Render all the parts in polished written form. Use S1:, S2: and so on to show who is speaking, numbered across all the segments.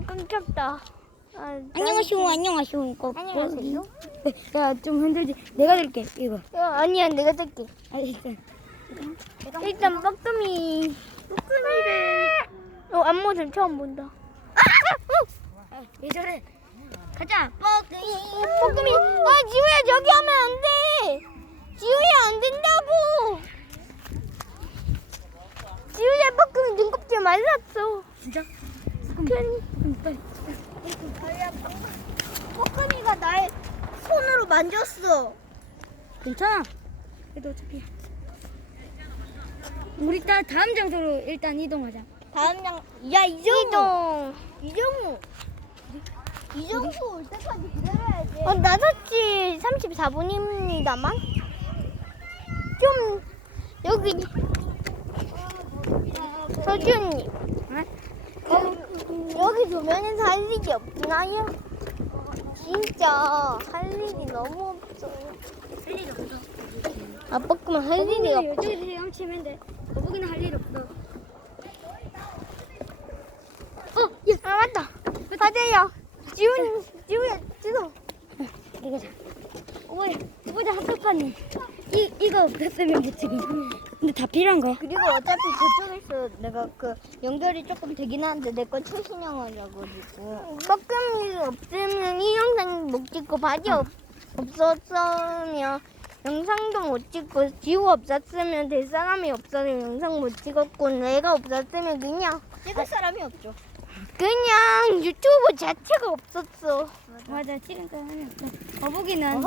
S1: 끊겼다.
S2: 안녕하시오, 안녕하시오.
S1: 안녕하세요.
S2: 야, 좀 흔들지. 내가 들게, 이거.
S1: 아니야, 내가 뜰게.
S2: 일단.
S1: 일단 뻐끔이를. 앞모습 처음 본다.
S2: 왜 저래? 가자,
S1: 뻐끔이. 지우야, 저기 하면 안 돼. 지우야, 안 된다고. 지우야, 뻐끔이 눈곱질 말랐어.
S2: 진짜? 빨리.
S1: 뻐끔이가 나의 손으로 만졌어.
S2: 괜찮아. 그래도 어차피. 우리 다음 장소로 일단 이동하자.
S1: 다음 장. 야, 이정우. 이정우 올 때까지 기다려야지. 5시 34분입니다만. 좀, 여기. 서준님. 여기 도면에서 할 일이 없나요? 진짜 할 일이 너무 없어요.
S2: 할 일이 없어.
S1: 뻐끔은 할 일이 없어.
S2: 여기서 헤엄치면 돼. 거북이는 할 일 없어.
S1: 맞다. 받아요. 지우야, 지우.
S2: 이거 자. 오보자 합격하니. 이거 없었으면 돼, 지금. 근데 다 필요한 거야.
S1: 그리고 어차피 저쪽에서 내가 그 연결이 조금 되긴 하는데 내 거 최신형이라가지고 뻐끔이 없으면 이 영상 못 찍고 바지 없었으면 영상도 못 찍고 지우 없었으면 될 사람이 없어서 영상 못 찍었고 내가 없었으면 그냥 찍을 사람이 없죠. 그냥 유튜브 자체가 없었어.
S2: 맞아, 찍은 사람이 없어. 거북이는.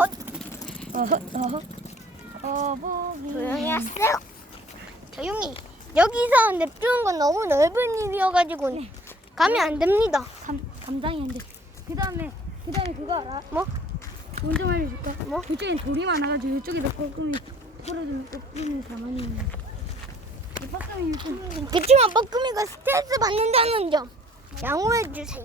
S2: 거북이.
S1: 조용히 하세요. 조용히. 여기서 냅두는 건 너무 넓은 일이어가지고 가면 안 됩니다.
S2: 감당이 안 돼. 그 다음에 그거 알아?
S1: 뭐?
S2: 돈 좀 알려줄까?
S1: 뭐?
S2: 이쪽엔 돌이 많아가지고 이쪽에다 뻐끔이 풀어주면 뻐끔이 가만히 있네. 이 뻐끔이 요즘
S1: 그치만 뻐끔이가 스트레스 받는다는 점 양호해 주세요.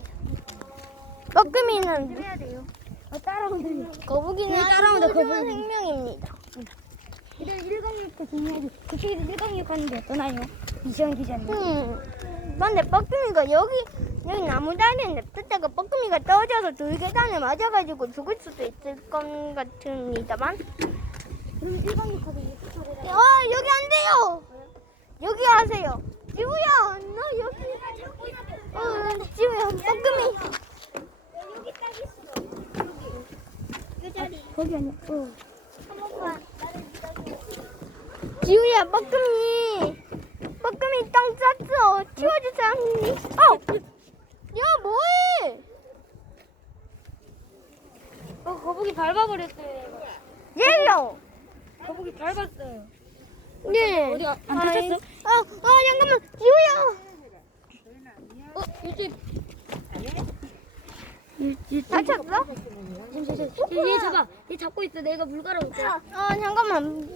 S1: 뻐끔이는
S2: 해야 돼요. 따라오세요.
S1: 거북이는
S2: 네, 따라온다,
S1: 소중한
S2: 거북이.
S1: 생명입니다.
S2: 일단 106도 정리하지. 그쪽에서 106 하는데 어떠나요? 이시원 기자님.
S1: 근데 뻐끔이가 여기 나무다리에 냅뒀다가 뻐끔이가 떨어져서 돌계단에 맞아가지고 죽을 수도 있을 것 같습니다만.
S2: 그러면 106 하고
S1: 여기 안 돼요. 여기 하세요. 지우야, 너 여기. 지우야, 뻐끔이. 여기 딱 있어. 이 자리.
S2: 거기 아니야.
S1: 한 번만. 지우야, 뻐끔이 땅 쌌어. 치워주세요. 야, 뭐해?
S2: 거북이 밟아버렸어요.
S1: 얘요.
S2: 거북이 밟았어요.
S1: 네.
S2: 어디 안 다쳤어?
S1: 잠깐만, 지우야. 다쳤어?
S2: 얘 잡아. 얘 잡고 있어. 내가 물 갈아올게.
S1: 잠깐만.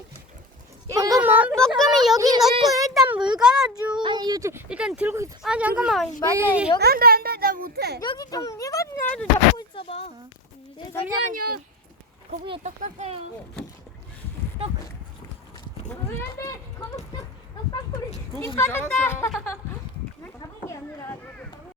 S1: 뻐끔이 여기 넣고 일단 물 갈아줘.
S2: 아니 일단 들고 있어.
S1: 잠깐만. 맞아.
S2: 예.
S1: 여기 안 돼. 나 못해. 여기 좀 이것이라도 잡고 있어봐.
S2: 잠시만요. 거북이 떡 땄어요. 떡. 안돼. 거북이 떡 땄어.
S3: 거북이 잡았어.
S2: 잡은 게 아니라.